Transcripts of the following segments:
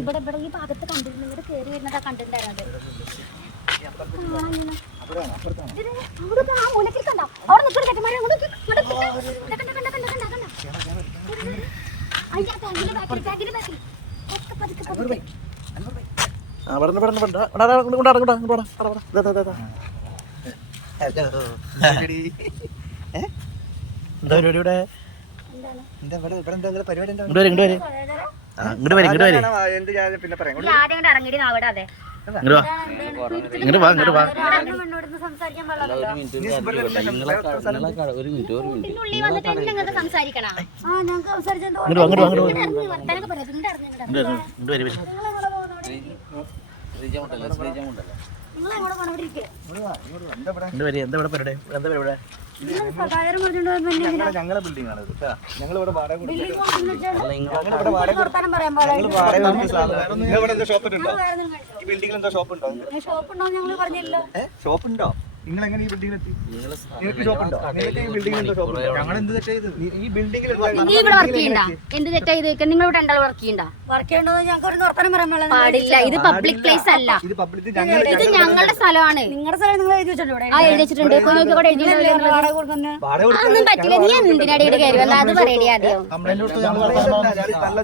ഇവിടെ ഈ ഭാഗത്ത് കണ്ടിരുന്നു. ഇവിടെ കയറി വരുന്നതാ കണ്ടിട്ടുണ്ടായിരുന്നത്. മൂലത്തിൽ കണ്ടോ? അവിടെ നിൽക്കുന്ന ചെക്കന്മാരെ ഞങ്ങളെ ബിൽഡിംഗ് ആണ് ഞങ്ങളിവിടെ ഷോപ്പുണ്ടോ? ഈ ബിൽഡിംഗിൽ എന്താ ഷോപ്പുണ്ടോ? ഷോപ്പുണ്ടോ? നിങ്ങൾ എങ്ങനെ ഈ ബിൽഡിംഗിലെത്തി? നിങ്ങൾക്ക് ഷോപ്പുണ്ടോ? നിങ്ങൾക്ക് ഈ ബിൽഡിംഗിൽ എന്താ ഷോപ്പുണ്ടോ? ഞങ്ങൾ എന്ത് തെറ്റ് ചെയ്ത്? ഈ ബിൽഡിംഗിൽ എന്ത് തെറ്റായി നിങ്ങൾ ഇവിടെ രണ്ടാൾ വർക്ക് ചെയ്യണ്ട? വർക്ക് ചെയ്യണ്ടോ? ഞങ്ങൾക്ക് പാടില്ല. ഇത് പബ്ലിക് പ്ലേസ് അല്ല. ഇത് ഞങ്ങളുടെ സ്ഥലമാണ്. നിങ്ങളുടെ സ്ഥലം നിങ്ങൾ എഴുതി വെച്ചിട്ടുണ്ട്. എഴുതി വെച്ചിട്ടുണ്ട്. ഒന്നും പറ്റില്ല. നീ എന്തിനാടി ഇവിടെ കയറി വന്നാൽ അത് പറയടി ആദ്യം.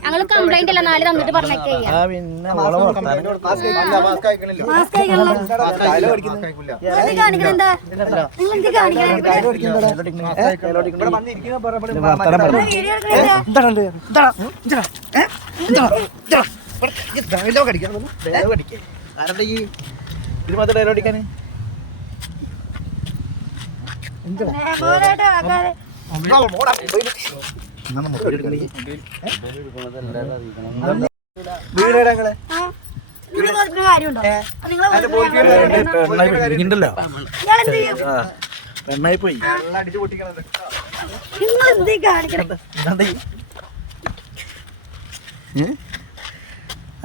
ഞങ്ങൾ കംപ്ലൈന്റ് അല്ല, നാല് തന്നിട്ട് പറഞ്ഞേക്കെ. എണ്ണായി പോയി.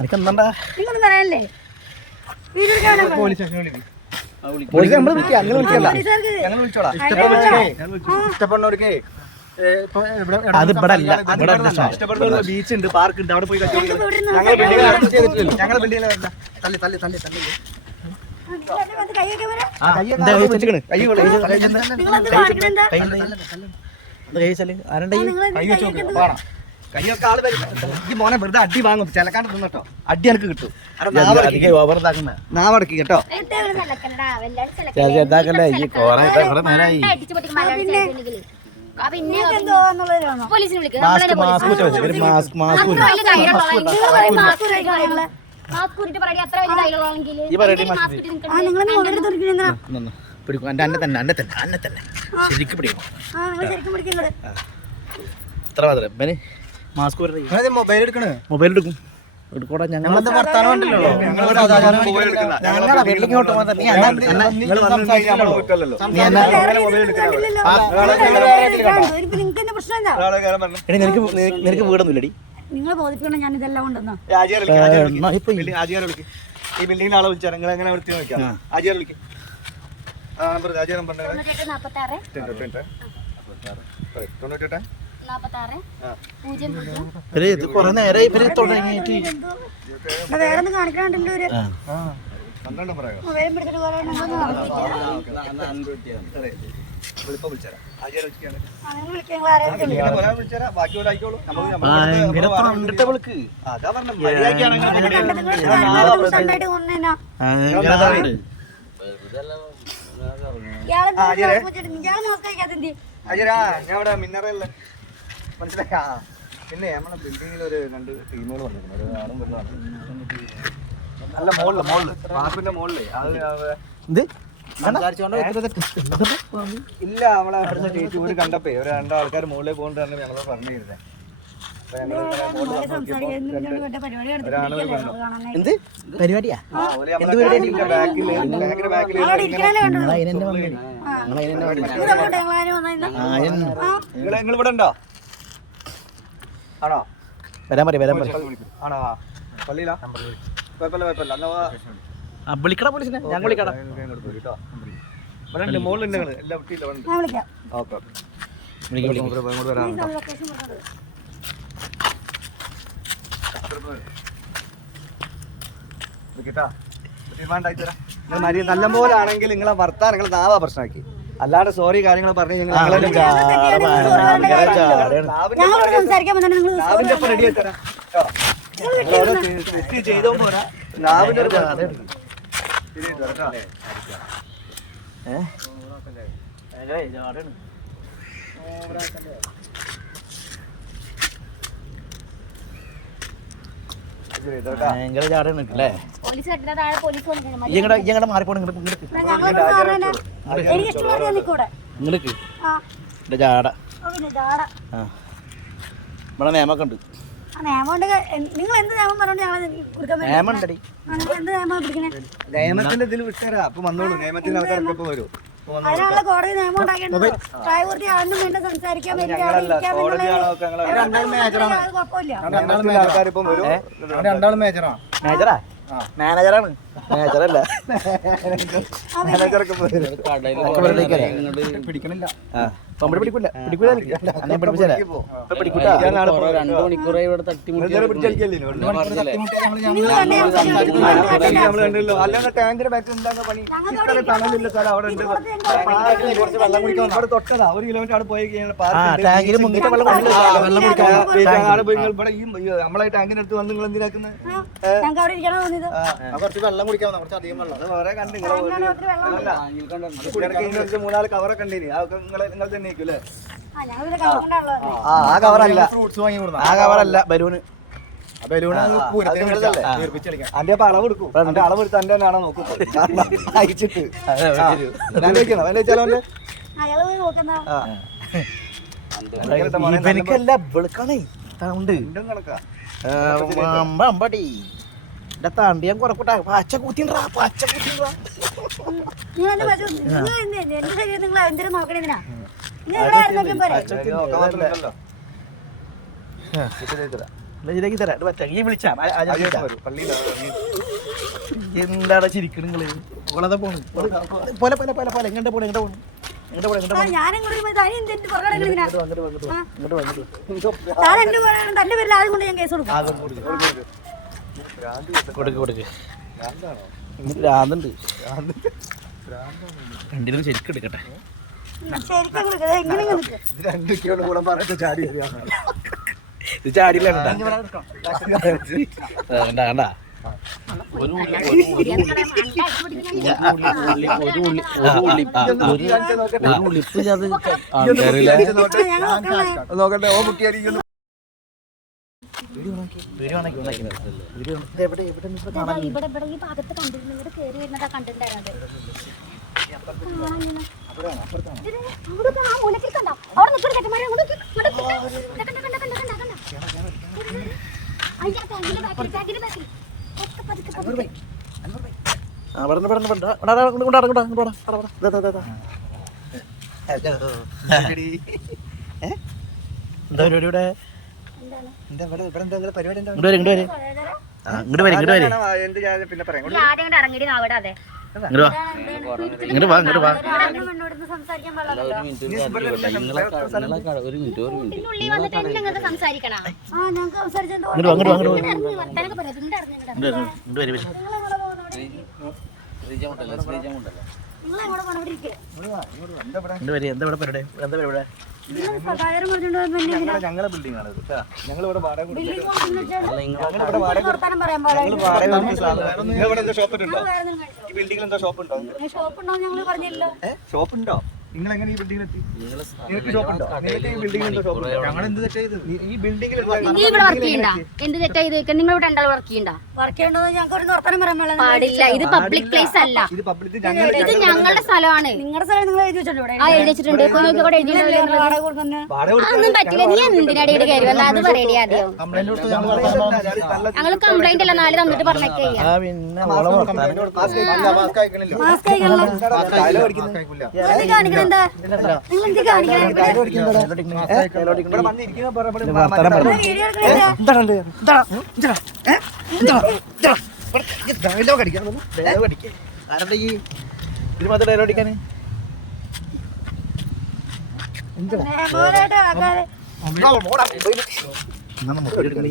എനിക്കെന്താ ബീച്ച് ഉണ്ട്, പാർക്ക് ഉണ്ട്, അവിടെ പോയി കൈയൊക്കെ ആള് മോനെ വെറുതെ അടി വാങ്ങും. ചിലക്കാണ്ട് തിന്നട്ടോ, അടി എനിക്ക് കിട്ടും. നാവടക്കി കേട്ടോ. മൊബൈൽ എടുക്കണേ, മൊബൈൽ എടുക്കും. നിനക്ക് വീടൊന്നുമില്ലടി. നിങ്ങൾ ബോധിപ്പിക്കണം. ഞാൻ ഇതെല്ലാം കൊണ്ടുവന്നോ. ഈ ബിൽഡിംഗിൽ ആളെ വിളിച്ചാൽ നിങ്ങൾ എങ്ങനെ വൃത്തി നോക്കാം? ആജിയാർ വിളിക്കും. വേറൊന്നും കാണിക്കാണ്ടല്ലോ. ഞാൻ മിന്നറല്ലേ മനസ്സിലാക്കാ. പിന്നെ നമ്മളെ ബിൽഡിങ്ങിൽ ഒരു 2 ടീമുകൾ വന്നിരുന്നു. ഒരു ആണും പെണ്ണുമാണ്. അല്ല മോളില് വാർപ്പിന്റെ മോളില് ഇല്ല, നമ്മളെ വീട് കണ്ടപ്പോ ഒരു 2 ആൾക്കാർ മുകളിലേക്ക് പോകുന്നുണ്ട് തന്നെ ഞങ്ങളോട് പറഞ്ഞിരുന്നേ. എന്ത് പരിപാടിയാ? നിങ്ങൾ ഇവിടെ ഉണ്ടോ? ആണോ? വരാൻ പറയും. ആണോ? പള്ളിയിലാ? കുഴപ്പമില്ല. വിളിക്കടാ പോലീസിനെ. ഞാൻ വിളിക്കടാ. ഇവിടെ മുകളിലുണ്ട്. നിങ്ങൾ എല്ലാം വിട്ടില്ല. ഓക്കെ. കേട്ടാ തീരുമാനം തരാം. നിങ്ങൾ നല്ല പോലെ ആണെങ്കിൽ നിങ്ങളെ വർത്താൻ നിങ്ങൾ നാവാ പ്രശ്നമാക്കി, അല്ലാണ്ട് സോറി കാര്യങ്ങൾ പറഞ്ഞു ഞങ്ങളോട് സംസാരിക്കാൻ വന്നാൽ നിങ്ങൾ നാവിന്റെ ഒപ്പം റെഡി ആയി തരാം. ചെയ്തോ പോരാ, നാവിന്റെ ഒരു ഭയങ്കര ചാടല്ലേ പോലീസ് കെട്ടിട താഴെ പോലീസ് വന്നിട്ടുണ്ട്. ഇങ്ങടെ മാറിപ്പോണ നിങ്ങൾക്ക് എന്റെ ചാട ഇവിടെ നിയമൊക്കെ ഉണ്ട്. നിങ്ങൾ എന്ത് നിയമം പറഞ്ഞോണ്ട് ഞങ്ങൾ കൊടുക്കാൻ നിയമം ഉണ്ടടി. എന്ത് നിയമം പിടിക്കണേ? നിയമത്തിന്റെ ഇതിൽ വിട്ടുതരാം. അപ്പൊ വന്നോളൂ, നിയമത്തിന്റെ ആൾക്കാരൊക്കെ ഇപ്പൊ വരും. അതിനുള്ള കോടതി നിയമം ഉണ്ടാക്കിയിട്ടുണ്ട്. പ്രായപൂർത്തി ആണെന്നും വേണ്ട സംസാരിക്കാൻ വേണ്ടി കുഴപ്പമില്ല. ആൾക്കാരിപ്പം വരും. രണ്ടാളും മേജറാ? മാനേജറാണ്, മാനേജറല്ല. മാനേജറൊക്കെ പിടിക്കണില്ല, പിടിക്കൂല പിടിക്കൂല. 2 മണിക്കൂറായി ഇവിടെ ടാങ്കിന്റെ ബാക്കിൽ എന്താ പണി? ഇത്ര തണലില്ല സ്ഥലം അവിടെ ഉണ്ട്. കുറച്ച് വെള്ളം കുടിക്കാൻ അവിടെ തൊട്ടതാ, 1 കിലോമീറ്റർ അവിടെ പോയി ടാങ്കിൽ മുങ്ങിട്ട് വെള്ളം അവിടെ പോയി ഇവിടെ ഈ നമ്മളെ ടാങ്കിനടുത്ത് വന്ന് നിങ്ങൾ എന്തിനാക്കുന്നത്? കുറച്ച് വെള്ളം കുടിക്കാൻ കുറച്ച് അധികം വെള്ളം വേറെ കണ്ട് നിങ്ങൾ 3-4 കവറൊക്കെ ഉണ്ടേനി, അതൊക്കെ നിങ്ങൾ തന്നെ അല്ലേ? ആ കവറല്ല, ഫ്രൂട്ട്സ് വാങ്ങി കൊടുക്കണം. ആ കവറല്ല, ബലൂണ്. അന്റെ അപ്പൊ അളവ് എടുക്കും, അന്റെ അളവ് എടുത്ത് എന്റെ ആണോ നോക്കും അയച്ചിട്ട് ചെലവന്റെ എനിക്കല്ല വെളുക്കണേ സൗണ്ട് അമ്പടി എന്റെ താണ്ടി ഞാൻ കുറക്കട്ടെ. പച്ച കൂത്തിണ്ടാ പച്ച കൂത്തിണ്ടാ. നിങ്ങൾ എന്തിനും നോക്കണേതിനാ? എന്താണ് ചിരിക്കണ നിങ്ങള്? പോലെ പോലെ പോലെ പോലെ എങ്ങോട്ട് പോണേ? എങ്ങോട്ട് പോണേ? കൊടുക്ക് കൊടുക്ക്. ഭ്രാന്തുണ്ട്, രണ്ടിനും ശരിക്കും എടുക്കട്ടെ. ഇത് ചാടിയില്ല കണ്ട കണ്ട. ഒരു ഉള്ളിപ്പ് നോക്കട്ടെ. ഓ മുക്കിയായിരിക്കും ഇവിടെ ഈ ഭാഗത്ത് കണ്ടിരുന്നു, കയറി വരുന്നതാ കണ്ടിട്ടുണ്ടായിരുന്നത്. എന്താ പരിപാടി ഇവിടെ? പരിപാടി ഇങ്ങോട്ട് വരെ ഇങ്ങോട്ട് വരെ ഇങ്ങോട്ട് വരെ. പിന്നെ പറയാം. ഇറങ്ങിയിട്ട് അവിടെ അതെ ഇങ്ങോട്ട് വാ ഇങ്ങോട്ട് വാ ഇങ്ങോട്ട് വാ. സംസാരിക്കാൻ ഒരു മിനിറ്റ് സംസാരിക്കണം. ഇങ്ങോട്ട് വാ ഇങ്ങോട്ട് വാ ഇങ്ങോട്ട് വരെ. എന്താ ഇവിടെ പരിപാടി? എന്താ പരിപാടി? ഞങ്ങളെ ബിൽഡിംഗ് ആണ് ഞങ്ങളിവിടെ വാടക ഈ ബിൽഡിംഗിൽ എന്താ ഷോപ്പ് ഉണ്ടോ? ഷോപ്പ് ഉണ്ടോ? നിങ്ങൾ എങ്ങനെ ഈ ബിൽഡിംഗിൽ എത്തി? നിങ്ങൾക്ക് ഷോപ്പുണ്ടോ? നിങ്ങൾക്ക് ഈ ബിൽഡിംഗിൽ എന്താ ഷോപ്പ്? ഞങ്ങൾ എന്ത് തെറ്റ് ചെയ്തു? ഈ ബിൽഡിംഗിൽ ഇവിടെ വർക്ക് ചെയ്യണ്ട? എന്ത് തെറ്റാ ഇത്? നിങ്ങൾ ഇവിടെ രണ്ടാൾ വർക്ക് ചെയ്യണ്ട? വർക്ക് ചെയ്യണ്ടോ? ഞങ്ങൾക്ക് പാടില്ല. ഇത് പബ്ലിക് പ്ലേസ് അല്ല, ഇത് പബ്ലിക് ഇത് ഞങ്ങളുടെ സ്ഥലമാണ്. നിങ്ങളുടെ സ്ഥലം നിങ്ങൾ എഴുതി വെച്ചിട്ടുണ്ട്. ആ എഴുതി വെച്ചിട്ടുണ്ട്. ഒന്നും പറ്റില്ല. നീ എന്തിനടിയുടെ കയറി വന്നാ അത് പറയണേ ആദ്യം. ഞങ്ങൾ കംപ്ലൈന്റ് അല്ല 4 തന്നിട്ട് പറഞ്ഞേക്കെ. എന്നാ നമുക്ക് എടുക്കണേ